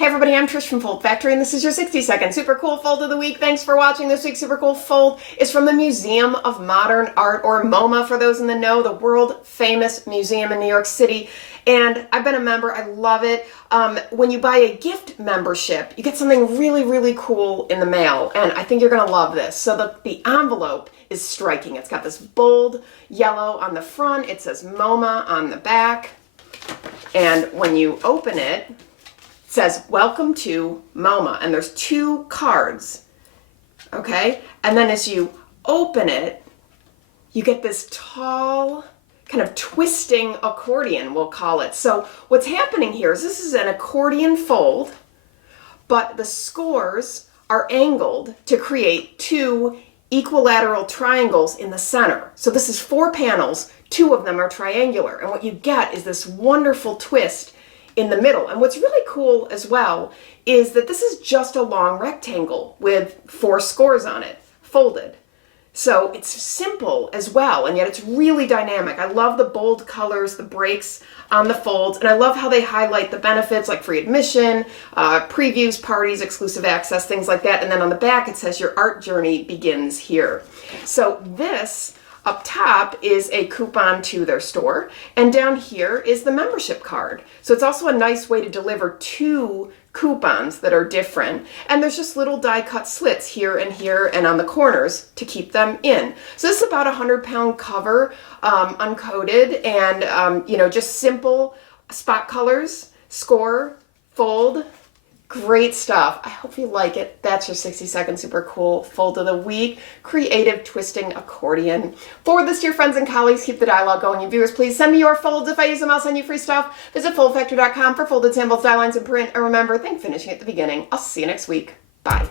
Hey everybody, I'm Trish from Foldfactory, and this is your 60-second super cool fold of the week. Thanks for watching. This week's super cool fold is from the Museum of Modern Art, or MoMA for those in the know, the world famous museum in New York City. And I've been a member, I love it. When you buy a gift membership, you get something really, really cool in the mail, and I think you're gonna love this. So the envelope is striking. It's got this bold yellow on the front, it says MoMA on the back, and when you open it, it says, "Welcome to MoMA," and there's two cards, okay? And then as you open it, you get this tall, kind of twisting accordion, we'll call it. So what's happening here is this is an accordion fold, but the scores are angled to create two equilateral triangles in the center. So this is 4 panels, 2 of them are triangular, and what you get is this wonderful twist in the middle. And what's really cool as well is that this is just a long rectangle with 4 scores on it, folded. So it's simple as well, and yet it's really dynamic. I love the bold colors, the breaks on the folds, and I love how they highlight the benefits like free admission, previews, parties, exclusive access, things like that. And then on the back it says your art journey begins here. So this up top is a coupon to their store, and down here is the membership card. So it's also a nice way to deliver 2 coupons that are different, and there's just little die cut slits here and on the corners to keep them in. So this is about a 100-pound cover, uncoated, and just simple spot colors, score, fold. Great stuff. I hope you like it. That's your 60-second super cool fold of the week. Creative twisting accordion. Forward this to your friends and colleagues. Keep the dialogue going. And viewers, please send me your folds. If I use them, I'll send you free stuff. Visit foldfactory.com for folded samples, die lines, and print. And remember, think finishing at the beginning. I'll see you next week. Bye.